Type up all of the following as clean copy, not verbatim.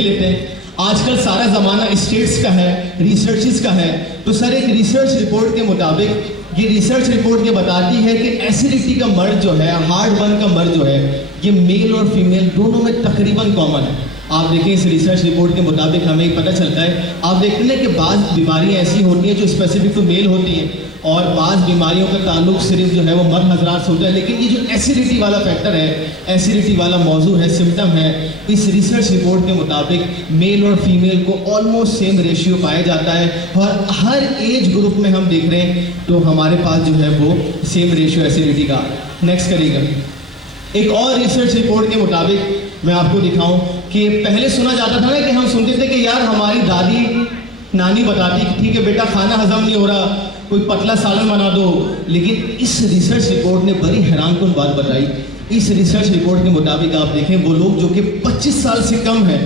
लेते हैं। आजकल सारा ज़माना स्टेट्स का है, रिसर्चेस का है। तो सर एक रिसर्च रिपोर्ट के मुताबिक ये रिसर्च रिपोर्ट ये बताती है कि एसिडिटी का मर्ज जो है, हार्ट बर्न का मर्ज जो है, ये मेल और फीमेल दोनों में तकरीबन कॉमन है। आप देखें इस रिसर्च रिपोर्ट के मुताबिक हमें पता चलता है, आप देखते हैं कि बाज़ बीमारियां ऐसी होती हैं जो स्पेसिफिक टू मेल होती हैं और बाज़ बीमारियों का ताल्लुक सिर्फ जो है वो मर्द हजरात से होता है। लेकिन ये जो एसिडिटी वाला फैक्टर है, एसिडिटी वाला मौजू है, सिम्टम है, इस रिसर्च रिपोर्ट के मुताबिक मेल और फीमेल को ऑलमोस्ट सेम रेशियो पाया जाता है और हर एज ग्रुप में हम देख रहे हैं तो हमारे पास जो है वो सेम रेशियो एसिडिटी का। नेक्स्ट करिएगा। एक और रिसर्च रिपोर्ट के मुताबिक मैं आपको दिखाऊं कि पहले सुना जाता था ना कि हम सुनते थे कि यार हमारी दादी नानी बताती कि ठीक है बेटा खाना हजम नहीं हो रहा, कोई पतला सालन बना दो। लेकिन इस रिसर्च रिपोर्ट ने बड़ी हैरानकुन बात बताई। इस रिसर्च रिपोर्ट के मुताबिक आप देखें वो लोग जो कि 25 साल से कम है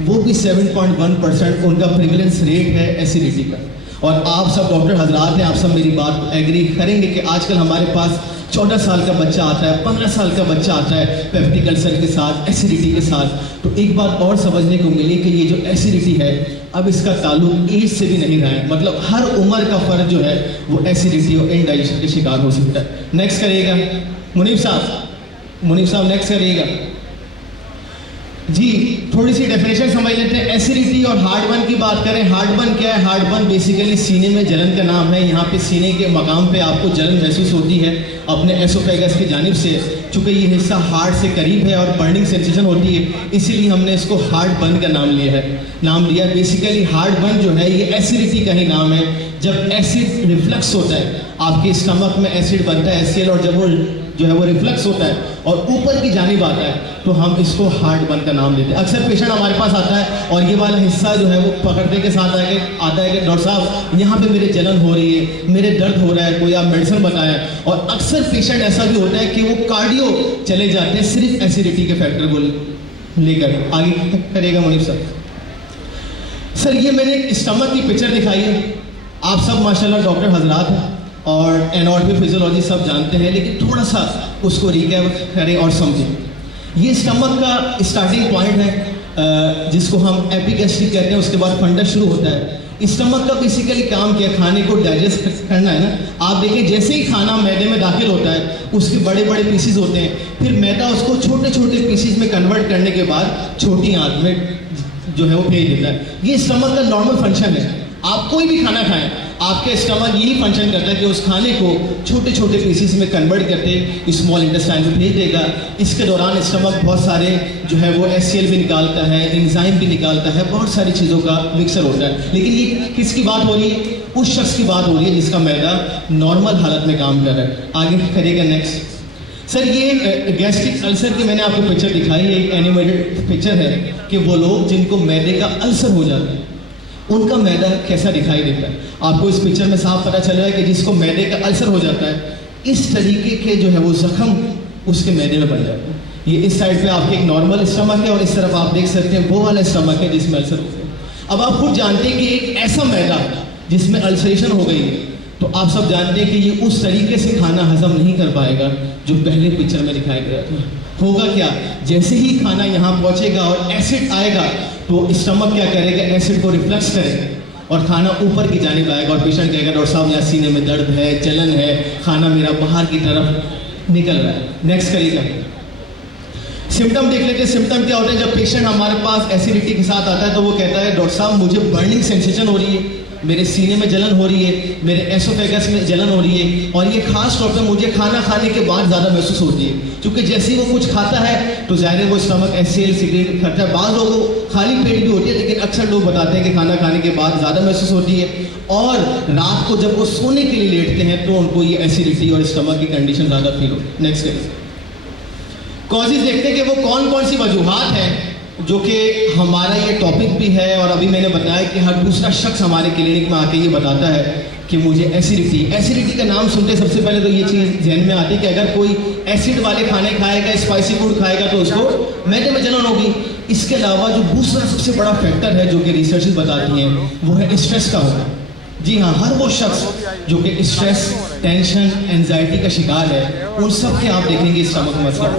वो भी 7.1% उनका प्रिवलेंस रेट है एसिडिटी का। और आप सब डॉक्टर हजरात ने, आप सब मेरी बात एग्री करेंगे कि आजकल हमारे पास 14 साल का बच्चा आता है, 15 साल का बच्चा आता है पेप्टिक अल्सर के साथ, एसिडिटी के साथ। तो एक बात और समझने को मिली कि ये जो एसिडिटी है अब इसका ताल्लुक एज से भी नहीं रहा है, मतलब हर उम्र का फर्द जो है वो एसिडिटी और इंडाइजेशन के शिकार हो सकता है। नेक्स्ट करिएगा मुनीफ साहब नेक्स्ट करिएगा जी। थोड़ी सी डेफिनेशन समझ लेते हैं। एसिडिटी और हार्टबर्न की बात करें, हार्टबर्न क्या है? हार्टबर्न बेसिकली सीने में जलन का नाम है। यहाँ पे सीने के मकाम पे आपको जलन महसूस होती है अपने एसोफेगस की जानिब से। चूँकि ये हिस्सा हार्ट से करीब है और बर्निंग सेंसेशन होती है, इसीलिए हमने इसको हार्टबर्न का नाम लिया। बेसिकली हार्टबर्न जो है ये एसिडिटी का ही नाम है। जब एसिड रिफ्लक्स होता है, आपके स्टमक में एसिड बनता है HCl, और जब वो जो है वो रिफ्लक्स होता है और ऊपर की जानिब आता है तो हम इसको हार्टबर्न का नाम देते हैं। अक्सर पेशेंट हमारे पास आता है और ये वाला हिस्सा जो है वो पकड़ने के साथ आता है कि डॉक्टर साहब यहाँ पे मेरे जलन हो रही है, मेरे दर्द हो रहा है, कोई आप मेडिसिन बताएं। और अक्सर पेशेंट ऐसा भी होता है कि वो कार्डियो चले जाते हैं सिर्फ एसिडिटी के फैक्टर को लेकर। आगे करेगा मुनीफ साहब। सर ये मैंने स्टमक की पिक्चर दिखाई है। आप सब माशाल्लाह डॉक्टर हजरात हैं और एनाटॉमी फिजियोलॉजी सब जानते हैं, लेकिन थोड़ा सा उसको रिकैप करें और समझें। ये स्टमक का स्टार्टिंग पॉइंट है जिसको हम एपिगैस्ट्रिक कहते हैं, उसके बाद फंडस शुरू होता है। स्टमक का बेसिकली काम क्या, खाने को डाइजेस्ट करना है ना। आप देखिए जैसे ही खाना मैदे में दाखिल होता है उसके बड़े बड़े पीसीज होते हैं, फिर मैदा उसको छोटे छोटे पीसीज में कन्वर्ट करने के बाद छोटी आंत में जो है वो भेज देता है। ये स्टमक का नॉर्मल फंक्शन है। आप कोई भी खाना खाएं, आपके स्टमक यही फंक्शन करता है कि उस खाने को छोटे छोटे पीसेस में कन्वर्ट करके स्मॉल इंटेस्टाइन में भेज देगा। इसके दौरान स्टमक बहुत सारे जो है वो HCl भी निकालता है, एंजाइम भी निकालता है, बहुत सारी चीज़ों का मिक्सर होता है। लेकिन ये किसकी बात हो रही है? उस शख्स की बात हो रही है जिसका मैदा नॉर्मल हालत में काम कर रहा है। आगे करेगा नेक्स्ट। सर ये गैस्ट्रिक अल्सर की मैंने आपको पिक्चर दिखाई है, एक एनिमेटेड पिक्चर है कि वो लोग जिनको मैदे का अल्सर हो जाता है उनका मैदा कैसा दिखाई देता है। आपको इस पिक्चर में साफ पता चल रहा है कि जिसको मैदे का अल्सर हो जाता है इस तरीके के जो है वो जख्म उसके मैदे में बन जाते हैं। ये इस साइड पे आपके एक नॉर्मल स्टमक है और इस तरफ आप देख सकते हैं वो वाला स्टमक है जिसमें अल्सर होता है। अब आप खुद जानते हैं कि एक ऐसा मैदा जिसमें अल्सरेशन हो गई है तो आप सब जानते हैं कि ये उस तरीके से खाना हजम नहीं कर पाएगा जो पहले पिक्चर में दिखाया गया था। होगा क्या, जैसे ही खाना यहाँ पहुँचेगा और एसिड आएगा तो स्टमक क्या करेगा, एसिड को रिफ्लक्स करेगा और खाना ऊपर की जानिब आएगा और पेशेंट कहेगा डॉक्टर साहब यहाँ सीने में दर्द है, जलन है, खाना मेरा बाहर की तरफ निकल रहा है। नेक्स्ट करिएगा। सिम्टम देख लेते हैं। सिम्टम क्या होता है? जब पेशेंट हमारे पास एसिडिटी के साथ आता है तो वो कहता है डॉक्टर साहब मुझे बर्निंग सेंसेशन हो रही है, मेरे सीने में जलन हो रही है, मेरे एसोफेगस में जलन हो रही है और ये खास तौर पे मुझे खाना खाने के बाद ज़्यादा महसूस होती है। क्योंकि जैसे ही वो कुछ खाता है तो ज़ाहिर है वो स्टमक HCl सिक्रेट करता है। बाद लोगों को खाली पेट भी होती है लेकिन अक्सर लोग बताते हैं कि खाना खाने के बाद ज़्यादा महसूस होती है और रात को जब वो सोने के लिए लेटते हैं तो उनको ये एसिडिटी और स्टमक की कंडीशन ज़्यादा फील होती है। नेक्स्ट करिए। कॉजेज देखते हैं कि वो कौन कौन सी वजूहात हैं जो कि हमारा ये टॉपिक भी है और अभी मैंने बताया कि हर दूसरा शख्स हमारे क्लिनिक में आके ये बताता है कि मुझे एसिडिटी का नाम सुनते सबसे पहले तो ये चीज़ जहन में आती है कि अगर कोई एसिड वाले खाने खाएगा, स्पाइसी फूड खाएगा तो उसको मैदे में जलन होगी। इसके अलावा जो दूसरा सबसे बड़ा फैक्टर है जो कि रिसर्चेस बताती हैं वो है स्ट्रेस का होना। जी हाँ, हर वो शख्स जो कि स्ट्रेस, टेंशन, एंजाइटी का शिकार है उन सब के आप देखेंगे स्टमक मसला।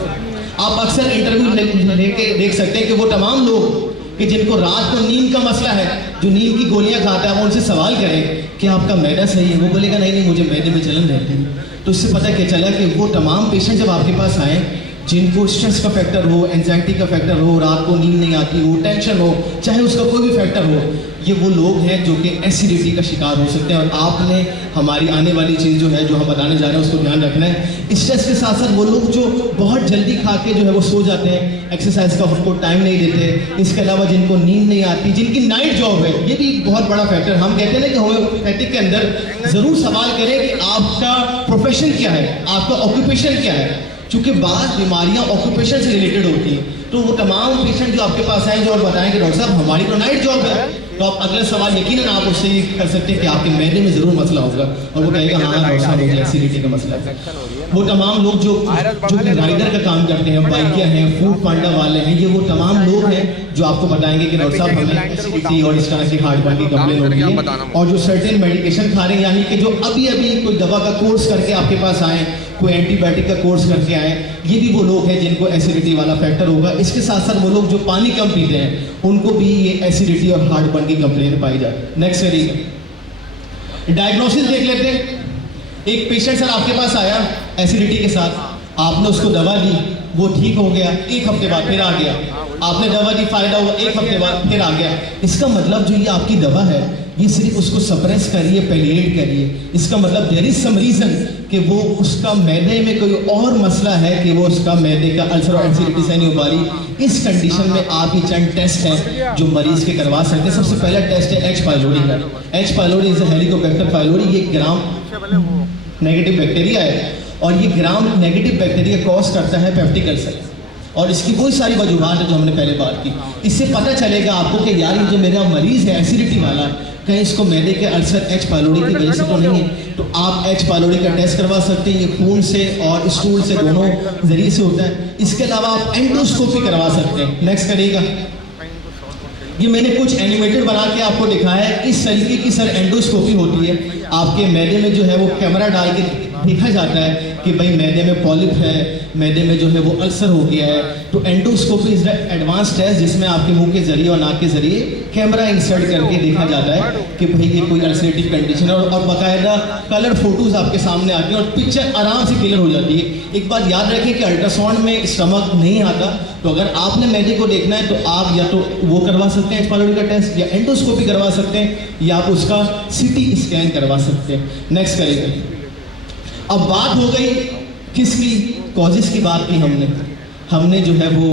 आप अक्सर इंटरव्यू लेके देख सकते हैं कि वो तमाम लोग कि जिनको रात को नींद का मसला है, जो नींद की गोलियां खाता है, वो उनसे सवाल करें कि आपका मैदा सही है, वो बोलेगा नहीं नहीं मुझे मैदे में जलन रहती है। तो इससे पता क्या चला कि वो तमाम पेशेंट जब आपके पास आए जिनको स्ट्रेस का फैक्टर हो, एंजाइटी का फैक्टर हो, रात को नींद नहीं आती हो, टेंशन हो, चाहे उसका कोई भी फैक्टर हो, ये वो लोग हैं जो कि एसिडिटी का शिकार हो सकते हैं। और आपने हमारी आने वाली चीज़ जो है, जो हम बताने जा रहे हैं, उसको ध्यान रखना है। स्ट्रेस के साथ साथ वो लोग जो बहुत जल्दी खा के जो है वो सो जाते हैं, एक्सरसाइज का उनको टाइम नहीं देते, इसके अलावा जिनको नींद नहीं आती, जिनकी नाइट जॉब है, ये भी एक बहुत बड़ा फैक्टर। हम कहते हैं ना कि होम्योपैथिक के अंदर ज़रूर सवाल करें कि आपका प्रोफेशन क्या है, आपका ऑक्यूपेशन क्या है, क्योंकि बाद बीमारियां ऑक्यूपेशन से रिलेटेड होती हैं। तो वो तमाम पेशेंट जो आपके पास आए जो और बताएं कि डॉक्टर साहब हमारी तो नाइट जॉब है, तो आप अगला सवाल यकीनन आप उससे ये कर सकते हैं कि आपके मैदे में ज़रूर मसला होगा, और वो कहेगा हाँ डॉक्टर साहब मुझे एसिडिटी का मसला है। वो तमाम लोग जो राइडर का काम करते हैं, बाइकिया हैं, फूड पांडा वाले हैं, ये वो तमाम लोग हैं जो आपको बताएंगे कि डॉक्टर साहब हमें एसिडिटी और इस तरह की हार्ट बर्न की कंप्लेन हो रही है। और जो सर्टेन मेडिकेशन खा रहे हैं, यानी कि जो अभी अभी कोई दवा का कोर्स करके आपके पास आए, कोई एंटीबायोटिक का कोर्स करके आए, ये भी वो लोग हैं जिनको एसिडिटी वाला फैक्टर होगा। इसके साथ साथ वो लोग जो पानी कम पीते हैं, उनको भी ये एसिडिटी और हार्ट बर्न की कंप्लेन पाई जाती है। नेक्स्ट करिए, डायग्नोसिस देख लेते हैं। एक पेशेंट सर आपके पास आया एसिडिटी के साथ, आपने उसको दवा दी, वो ठीक हो गया, एक हफ्ते बाद फिर आ गया, आपने दवा दी, फायदा हुआ, एक हफ्ते बाद फिर आ गया। इसका मतलब जो ये आपकी दवा है, ये सिर्फ उसको सप्रेस करिए, पैलिएट करिए। इसका मतलब देयर इज सम रीजन कि वो उसका मैदे में कोई और मसला है, कि वो उसका मैदे का अल्सर और एसिडिटी से नहीं हो पा रही। इस कंडीशन में आप ये चंद टेस्ट हैं जो मरीज के करवा सकते हैं। सबसे पहला टेस्ट है एच पाइलोरी का। H pylori is Helicobacter pylori, ये ग्राम नेगेटिव बैक्टीरिया है, और ये ग्राम नेगेटिव बैक्टीरिया कॉज करता है पेप्टिक अल्सर। और इसकी कोई सारी वजूहात है जो हमने पहले बात की। इससे पता चलेगा आपको कि यार ये जो मेरा मरीज है एसिडिटी वाला, कहीं इसको मैदे के अल्सर एच पाइलोरी की वजह से तो नहीं है। तो आप एच पाइलोरी का टेस्ट करवा सकते हैं, ये खून से और स्टूल से दोनों जरिए से होता है। इसके अलावा आप एंडोस्कोपी करवा सकते हैं। नेक्स्ट करिएगा, ये मैंने कुछ एनिमेटेड बना के आपको दिखाया है। इस तरीके की सर एंडोस्कोपी होती है, आपके मैदे में जो है वो कैमरा डाल के देखा जाता है कि भाई मैदे में पॉलिप है, मैदे में जो है वो अल्सर हो गया है। तो endoscopy is the advance test जिसमें आपके मुंह के जरिए और नाक के जरिए कैमरा इंसर्ट करके देखा जाता है कि भाई ये कोई अल्सरेटिव कंडीशन है, और बाकायदा कलर फोटोज आपके सामने आती हैं और पिक्चर आराम से क्लियर हो जाती है। एक बात याद रखें कि अल्ट्रासाउंड में स्टमक नहीं आता, तो अगर आपने मैदे को देखना है तो आप या तो वो करवा सकते हैं एच पाइलोरी का टेस्ट, या एंडोस्कोपी करवा सकते हैं, या आप उसका सीटी स्कैन करवा सकते हैं। नेक्स्ट करेंगे। अब बात हो गई किसकी, कॉजेस की बात की हमने जो है वो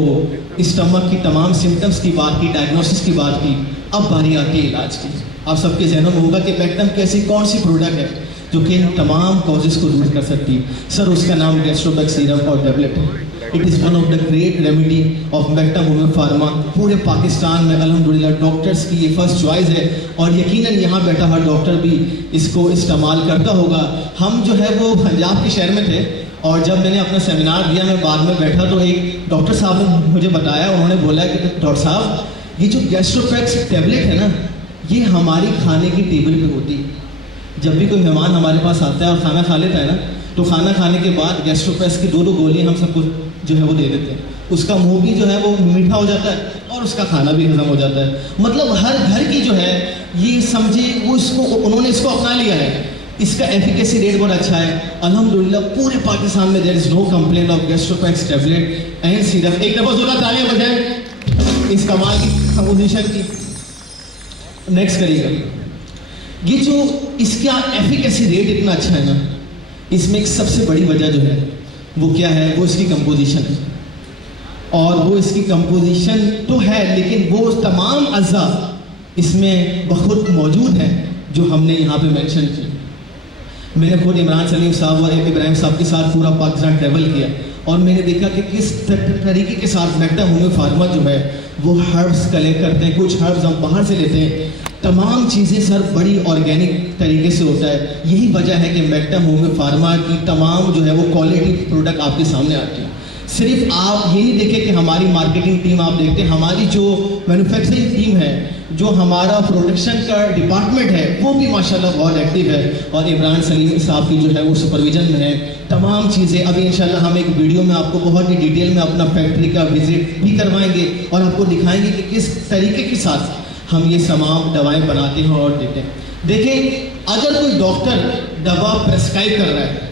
स्टमक की तमाम सिम्टम्स की बात की, डायग्नोसिस की बात की। अब बारी आती है इलाज की। आप सबके जहनों में होगा कि मैग्नम की ऐसी कौन सी प्रोडक्ट है जो कि इन तमाम कॉजेस को दूर कर सकती है। सर उसका नाम गैस्ट्रोबैक सीरम और टैबलेट है। It is one of the great remedy of magnum homeo pharma. पूरे पाकिस्तान में अल्हम्दुलिल्लाह डॉक्टर्स की ये फर्स्ट चॉइस है, और यकीनन यहाँ बैठा हर डॉक्टर भी इसको इस्तेमाल करता होगा। हम जो है वो पंजाब के शहर में थे, और जब मैंने अपना सेमिनार दिया, मैं बाद में बैठा तो एक डॉक्टर साहब ने मुझे बताया, उन्होंने बोला कि डॉक्टर साहब ये जो गैस्ट्रोपैक्स टैबलेट है ना, ये हमारी खाने की टेबल पे होती है। जब भी कोई मेहमान हमारे पास आता है और खाना खा लेता है ना, तो खाना खाने के बाद गैस्ट्रोपैक्स की 2-2 गोलियाँ हम सबको जो है वो दे देते हैं। उसका मुंह भी जो है वो मीठा हो जाता है और उसका खाना भी हजम हो जाता है। मतलब हर घर की जो है ये समझे वो इसको उन्होंने इसको अपना लिया है। इसका एफिकेसी रेट बहुत अच्छा है अल्हम्दुलिल्लाह। पूरे पाकिस्तान में there is no complaint of Gastropax tablet and serum. एक दफा जोरदार तालियां बजाएं इस कमाल की कंपोजिशन की। नेक्स्ट करिएगा, ये जो इसका एफिकेसी रेट इतना अच्छा है ना, इसमें एक सबसे बड़ी वजह जो है वो क्या है, वो इसकी कंपोजिशन है। और वो इसकी कंपोजिशन तो है, लेकिन वो तमाम अज़ा इसमें बहुत मौजूद हैं जो हमने यहाँ पे मेंशन किए। मैंने खुद इमरान सलीम साहब और इब्राहिम साहब के साथ पूरा पाकिस्तान ट्रैवल किया, और मैंने देखा कि किस तरीके के साथ मैग्नम होम्यो फार्मा जो है वो हर्ब्स कलेक्ट करते हैं। कुछ हर्ब्स हम बाहर से लेते हैं, तमाम चीज़ें सर बड़ी ऑर्गेनिक तरीके से होता है। यही वजह है कि मैग्नम होम्यो फार्मा की तमाम जो है वो क्वालिटी प्रोडक्ट आपके सामने आती है। सिर्फ आप ये नहीं देखें कि हमारी मार्केटिंग टीम आप देखते हैं, हमारी जो मैन्युफैक्चरिंग टीम है, जो हमारा प्रोडक्शन का डिपार्टमेंट है, वो भी माशाल्लाह बहुत एक्टिव है। और इमरान सलीम साहब की जो है वो सुपरविजन में है तमाम चीज़ें। अभी इंशाल्लाह हम एक वीडियो में आपको बहुत ही डिटेल में अपना फैक्ट्री का विजिट भी करवाएंगे और आपको दिखाएंगे कि किस तरीके के साथ हम ये तमाम दवाएं बनाते हैं और देते हैं। देखिए, अगर कोई डॉक्टर दवा प्रेस्क्राइब कर रहा है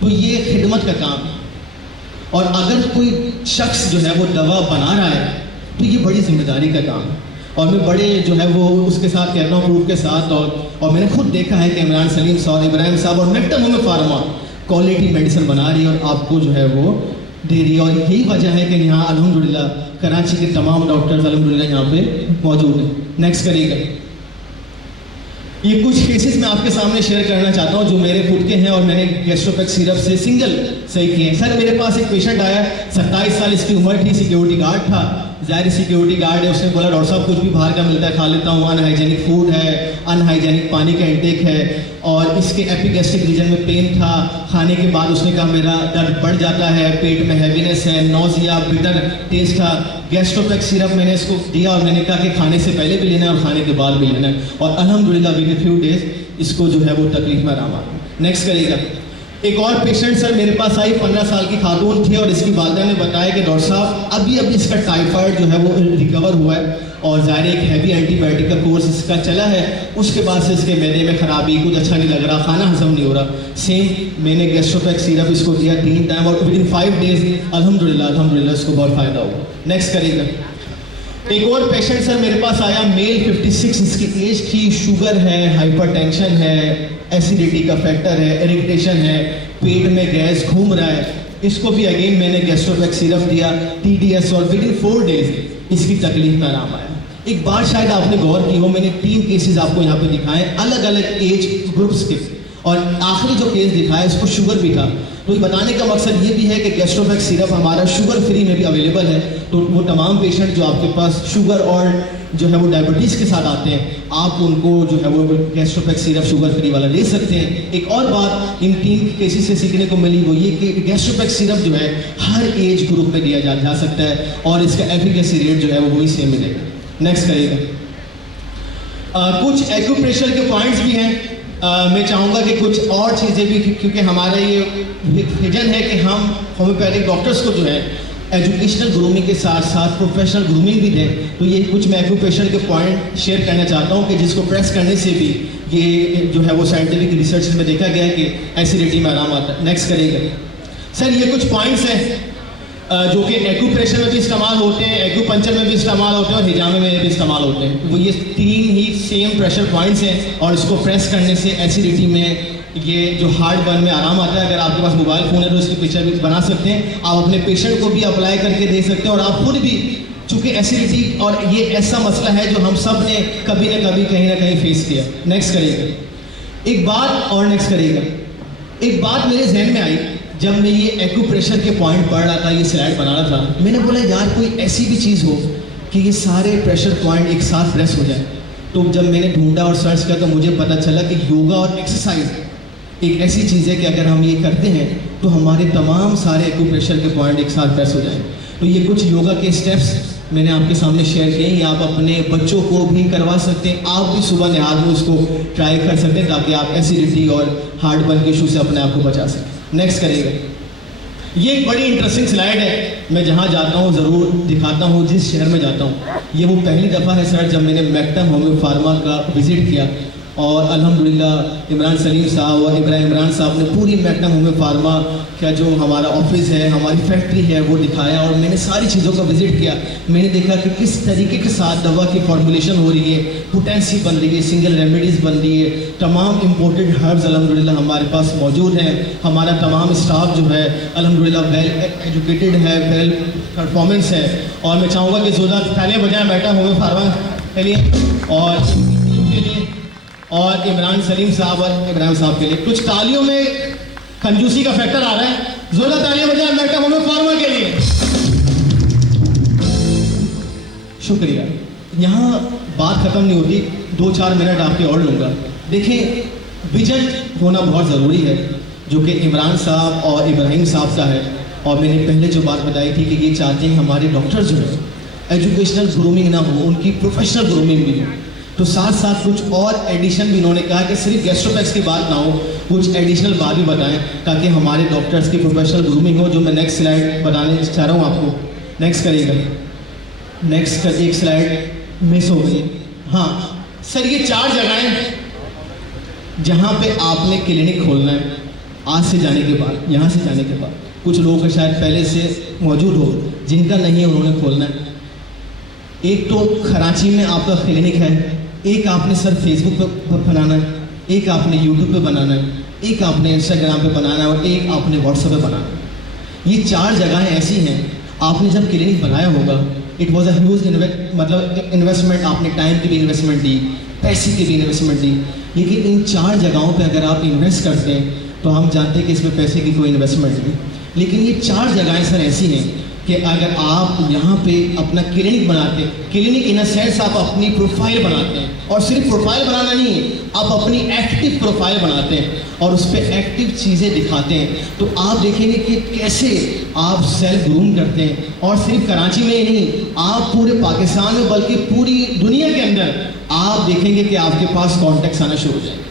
तो ये खिदमत का काम है, और अगर कोई शख्स जो है वो दवा बना रहा है तो ये बड़ी जिम्मेदारी का काम है। और मैं बड़े जो है वो उसके साथ कह रहा हूँ प्रूफ के साथ, और मैंने खुद देखा है कि इमरान सलीम साहब, इब्राहिम साहब और मेक्टम होम्यो फार्मा क्वालिटी मेडिसिन बना रही है और आपको जो है वो दे रही है। और यही वजह है कि यहाँ अल्हम्दुलिल्लाह कराची के तमाम डॉक्टर्स अल्हम्दुलिल्लाह यहाँ पे मौजूद हैं। नेक्स्ट करिएगा। ये कुछ केसेस मैं आपके सामने शेयर करना चाहता हूँ जो मेरे खुद के हैं और मैंने गैस्ट्रोपैक सिरप से सिंगल सही किए हैं। सर, मेरे पास एक पेशेंट आया, 27 साल इसकी उम्र थी, सिक्योरिटी गार्ड था, ज़ाहिर सिक्योरिटी गार्ड है। उसने बोला डॉक्टर साहब कुछ भी बाहर का मिलता है खा लेता हूँ, अनहाइजेनिक फूड है, अनहाइजेनिक पानी का इंटेक है, और इसके एपिगैस्ट्रिक रीजन में पेन था। खाने के बाद उसने कहा मेरा दर्द बढ़ जाता है, पेट में हैवीनेस है, नोजिया, बिटर टेस्ट था। गैस्ट्रोपैक सिरप मैंने इसको दिया और मैंने कहा कि खाने से पहले भी लेना है और खाने के बाद भी लेना है, और अल्हम्दुलिल्लाह विद इन फ्यू डेज इसको जो है वो तकलीफ में आराम आ गया। नेक्स्ट करिएगा। एक और पेशेंट सर मेरे पास आई, 15 साल की खातून थी और इसकी वालिदा ने बताया कि डॉक्टर साहब अभी इसका टाइफाइड जो है वो रिकवर हुआ है, और ज़ाहिर एक हैवी एंटीबायोटिक का कोर्स इसका चला है, उसके बाद से इसके मैदे में खराबी, कुछ अच्छा नहीं लग रहा, खाना हजम नहीं हो रहा। सेम मैंने गैस्ट्रोपैक सिरप इसको दिया 3 टाइम और विद इन 5 डेज अल्हम्दुलिल्लाह इसको बहुत फ़ायदा हुआ। नेक्स्ट करिएगा। एक और पेशेंट सर मेरे पास आया, मेल 56, इसकी एज थी, शुगर है, हाइपरटेंशन है, एसिडिटी का फैक्टर है, इरिटेशन है, पेट में गैस घूम रहा है। इसको भी अगेन मैंने गैस्ट्रोपैक सिरप दिया, TDS, और विद इन 4 डेज इसकी तकलीफ में आराम आया। एक बात शायद आपने गौर की हो, मैंने 3 केसेस आपको यहाँ पे दिखाए अलग अलग एज ग्रुप्स के, और आखिरी जो केस दिखाया इसको शुगर भी था। तो ये बताने का मकसद ये भी है कि गैस्ट्रोपैक सिरप हमारा शुगर फ्री में भी अवेलेबल है। तो वो तमाम पेशेंट जो आपके पास शुगर और जो है वो डायबिटीज़ के साथ आते हैं, आप उनको जो है वो गैस्ट्रोपैक सिरप शुगर फ्री वाला ले सकते हैं। एक और बात इन 3 केसेस से सीखने को मिली वो ये कि गैस्ट्रोपैक सिरप जो है हर एज ग्रुप में दिया जा सकता है, और इसका एफिकेसी रेट जो है वो वही सेम मिलेगा। नेक्स्ट करिएगा। कुछ एक्यूप्रेशर के पॉइंट्स भी हैं। मैं चाहूँगा कि कुछ और चीज़ें भी, क्योंकि हमारा ये विजन है कि हम होम्योपैथिक डॉक्टर्स को जो है एजुकेशनल ग्रूमिंग के साथ साथ प्रोफेशनल ग्रूमिंग भी दें। तो ये कुछ मैं एक्यूप्रेशर के पॉइंट शेयर करना चाहता हूँ कि जिसको प्रेस करने से भी ये जो है वो साइंटिफिक रिसर्च में देखा गया है कि एसिडिटी में आराम आता है। नेक्स्ट करिएगा। सर, ये कुछ पॉइंट्स हैं जो कि एक्यूप्रेशर में भी इस्तेमाल होते हैं, एक्यूपंक्चर में भी इस्तेमाल होते हैं और हिजामे में भी इस्तेमाल होते हैं। वो ये 3 ही सेम प्रेशर पॉइंट्स हैं, और इसको प्रेस करने से एसिडिटी में ये जो हार्ट बर्न में आराम आता है। अगर आपके पास मोबाइल फ़ोन है तो इसकी पिक्चर भी बना सकते हैं, आप अपने पेशेंट को भी अप्लाई करके दे सकते हैं, और आप खुद भी, चूँकि एसिडिटी और ये ऐसा मसला है जो हम सब ने कभी ना कभी कहीं ना कहीं फेस किया। नेक्स्ट करिएगा। एक बात मेरे जहन में आई जब मैं ये एक्यूप्रेशर के पॉइंट पढ़ रहा था, ये स्लाइड बना रहा था, मैंने बोला यार कोई ऐसी भी चीज़ हो कि ये सारे प्रेशर पॉइंट एक साथ प्रेस हो जाए। तो जब मैंने ढूंढा और सर्च किया तो मुझे पता चला कि योगा और एक्सरसाइज एक ऐसी चीज़ है कि अगर हम ये करते हैं तो हमारे तमाम सारे एक्यूप्रेशर के पॉइंट एक साथ प्रेस हो जाए। तो ये कुछ योगा के स्टेप्स मैंने आपके सामने शेयर किए हैं, आप अपने बच्चों को भी करवा सकते हैं, आप भी सुबह नहाते हुए उसको ट्राई कर सकते हैं ताकि आप एसिडिटी और हार्ट बर्न के इशू से अपने आप को बचा सकें। नेक्स्ट करिएगा। ये एक बड़ी इंटरेस्टिंग स्लाइड है, मैं जहाँ जाता हूँ ज़रूर दिखाता हूँ, जिस शहर में जाता हूँ। ये वो पहली दफ़ा है सर जब मैंने मेक्टम होम्यो फार्मा का विज़िट किया, और अल्हम्दुलिल्लाह इमरान सलीम साहब और इमरान साहब ने पूरी मेक्टम होम्यो फार्मा का जो हमारा ऑफिस है, हमारी फैक्ट्री है, वो दिखाया, और मैंने सारी चीज़ों का विज़िट किया। मैंने देखा कि किस तरीके के साथ दवा की फॉर्मुलेशन हो रही है, पोटेंसी बन रही है, सिंगल रेमेडीज़ बन रही है, तमाम इम्पोर्टेड हर्ब्स अल्हम्दुलिल्लाह हमारे पास मौजूद हैं। हमारा तमाम स्टाफ जो है अल्हम्दुलिल्लाह वेल एजुकेटेड है, वेल परफॉर्मेंस है, और मैं चाहूँगा कि ज़ोरदार तालियां बजाएं मेक्टम होम्यो फार्मा के लिए और इमरान सलीम साहब और इब्राहिम साहब के लिए। कुछ तालियों में कंजूसी का फैक्टर आ रहा है, जोरदार तालियां बजाएं मेक्टम होम्यो फार्मा के लिए। शुक्रिया। यहाँ बात खत्म नहीं होती, 2-4 मिनट आपके और लूँगा। देखें, विजन होना बहुत ज़रूरी है, जो कि इमरान साहब और इब्राहिम साहब का है। और मैंने पहले जो बात बताई थी कि ये चाहते हैं हमारे डॉक्टर जो है एजुकेशनल ग्रूमिंग ना हो, उनकी प्रोफेशनल ग्रूमिंग भी हो। तो साथ साथ कुछ और एडिशन भी इन्होंने कहा कि सिर्फ गैस्ट्रोपैक्स की बात ना हो, कुछ एडिशनल बात भी बताएं ताकि हमारे डॉक्टर्स की प्रोफेशनल ग्रूमिंग हो। जो मैं नेक्स्ट स्लाइड बताने चाह रहा हूँ आपको, नेक्स्ट करिएगा, नेक्स्ट कर, एक स्लाइड मिस हो गई। हाँ सर, ये 4 जगहें जहाँ पे आपने क्लिनिक खोलना है आज से जाने के बाद, यहाँ से जाने के बाद। कुछ लोगों का शायद पहले से मौजूद हो, जिनका नहीं है उन्होंने खोलना है। एक तो कराची में आपका क्लिनिक है, एक आपने सर फेसबुक पे बनाना है, एक आपने यूट्यूब पे बनाना है, एक आपने इंस्टाग्राम पे बनाना है और एक आपने व्हाट्सएप पे बनाना है। ये 4 जगहें ऐसी हैं, आपने जब क्लिनिक बनाया होगा it was a huge investment, आपने टाइम की भी इन्वेस्टमेंट दी, पैसे की भी इन्वेस्टमेंट दी। लेकिन इन 4 जगहों पे अगर आप इन्वेस्ट करते हैं तो हम जानते हैं कि इसमें पैसे की कोई इन्वेस्टमेंट नहीं। लेकिन ये 4 जगहें सर ऐसी हैं कि अगर आप यहाँ पे अपना क्लिनिक बनाते हैं, क्लिनिक इन अ सेंस आप अपनी प्रोफाइल बनाते हैं, और सिर्फ प्रोफाइल बनाना नहीं है, आप अपनी एक्टिव प्रोफाइल बनाते हैं और उस पर एक्टिव चीज़ें दिखाते हैं, तो आप देखेंगे कि कैसे आप सेल्फ ग्रूम करते हैं। और सिर्फ कराची में ही नहीं, आप पूरे पाकिस्तान में बल्कि पूरी दुनिया के अंदर आप देखेंगे कि आपके पास कॉन्टैक्ट्स आना शुरू हो जाए।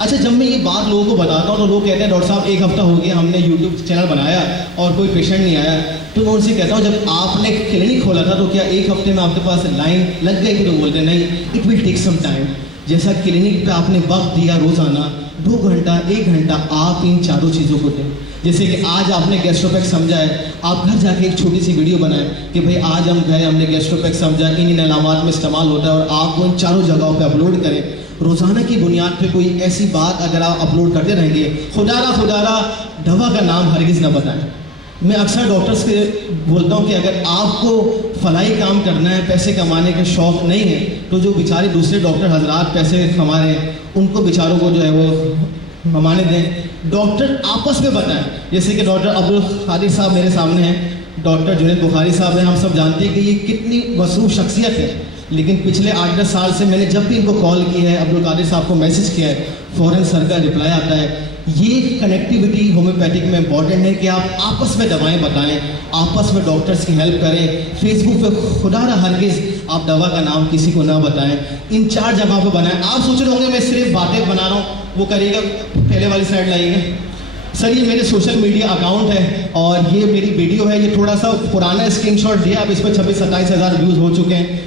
अच्छा, जब मैं ये बात लोगों को बताता हूँ तो लोग कहते हैं डॉक्टर साहब 1 हफ्ता हो गया हमने यूट्यूब चैनल बनाया और कोई पेशेंट नहीं आया। तो मैं उनसे कहता हूँ जब आपने क्लिनिक खोला था तो क्या 1 हफ्ते में आपके पास लाइन लग गई थी? तो बोलते नहीं, it will take some time. जैसा क्लिनिक पे आपने वक्त दिया रोज़ाना 2 घंटा 1 घंटा आप इन चारों चीज़ों को दें। जैसे कि आज आपने गैस्ट्रोपैक्स समझा है, आप घर जाके एक छोटी सी वीडियो बनाएं कि भाई आज हम गए, हमने गैस्ट्रोपैक्स समझा, इन अलामात में इस्तेमाल होता है, और आप वो इन चारों जगहों पे अपलोड करें। रोज़ाना की बुनियाद पे कोई ऐसी बात अगर आप अपलोड करते रहेंगे, खुदारा दवा का नाम हरगिज़ ना बताएं। मैं अक्सर डॉक्टर्स से बोलता हूँ कि अगर आपको फलाई काम करना है, पैसे कमाने का शौक़ नहीं है, तो जो बेचारे दूसरे डॉक्टर हजरात पैसे कमा रहे हैं उनको बेचारों को जो है वो कमाने दें। डॉक्टर आपस में बताएं। जैसे कि डॉक्टर अब्दुल कादिर साहब मेरे सामने हैं, डॉक्टर जुनैद बुखारी साहब हैं, हम सब जानते हैं कि ये कितनी मसरूफ़ शख्सियत है, लेकिन पिछले 8-10 साल से मैंने जब भी इनको कॉल की है, अब्दुल कादिर साहब को मैसेज किया है, फ़ौरन सर का रिप्लाई आता है। ये कनेक्टिविटी होम्योपैथिक में इंपॉर्टेंट है कि आप आपस में दवाएं बताएं, आपस में डॉक्टर्स की हेल्प करें। फेसबुक पे खुदारा हरगिज़ आप दवा का नाम किसी को ना बताएं। इन 4 जगहों पे बनाएं। आप सोच रहे होंगे मैं सिर्फ बातें बना रहा हूँ, वो करिएगा, पहले वाली स्लाइड लाइएगा सर। ये मेरे सोशल मीडिया अकाउंट है और ये मेरी वीडियो है, ये थोड़ा सा पुराना स्क्रीनशॉट दिया, अब इस पर 26-27 हज़ार व्यूज़ हो चुके हैं।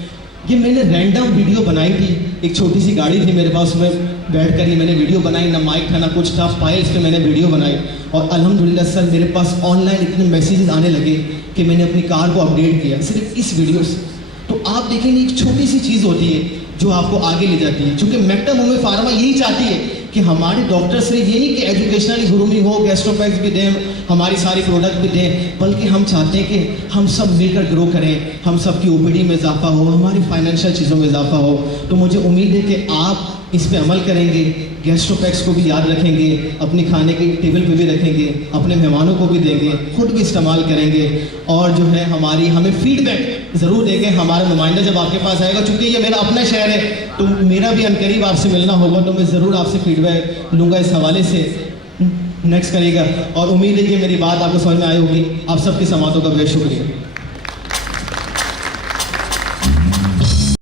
ये मैंने रैंडम वीडियो बनाई थी, एक छोटी सी गाड़ी थी मेरे पास, उसमें बैठ कर ही मैंने वीडियो बनाई, ना माइक था ना कुछ था, फाइल्स पे मैंने वीडियो बनाई। और अल्हम्दुलिल्लाह सर मेरे पास ऑनलाइन इतने मैसेजेस आने लगे कि मैंने अपनी कार को अपडेट किया सिर्फ इस वीडियो से। तो आप देखेंगे एक छोटी सी चीज़ होती है जो आपको आगे ले जाती है। चूँकि मैग्नम होम्यो फार्मा यही चाहती है कि हमारे डॉक्टर से ये नहीं कि एजुकेशनली ग्रूमिंग हो, गैस्ट्रोपैक्स भी दें, हमारी सारी प्रोडक्ट भी दें, बल्कि हम चाहते हैं कि हम सब मिलकर ग्रो करें, हम सब की ओपीडी में इजाफा हो, हमारी फाइनेंशियल चीज़ों में इजाफा हो। तो मुझे उम्मीद है कि आप इस पे अमल करेंगे, गैस्ट्रोपैक्स को भी याद रखेंगे, अपने खाने की टेबल पे भी रखेंगे, अपने मेहमानों को भी देंगे, खुद भी इस्तेमाल करेंगे, और जो है हमें फीडबैक ज़रूर देंगे। हमारा नुमाइंदा जब आपके पास आएगा, चूँकि ये मेरा अपना शहर है तो मेरा भी अनकरीब आपसे मिलना होगा, तो मैं ज़रूर आपसे फीडबैक लूँगा इस हवाले से। नेक्स्ट करिएगा। और उम्मीद है कि मेरी बात आपको समझ में आई होगी। आप सबकी समातों का बहुत शुक्रिया।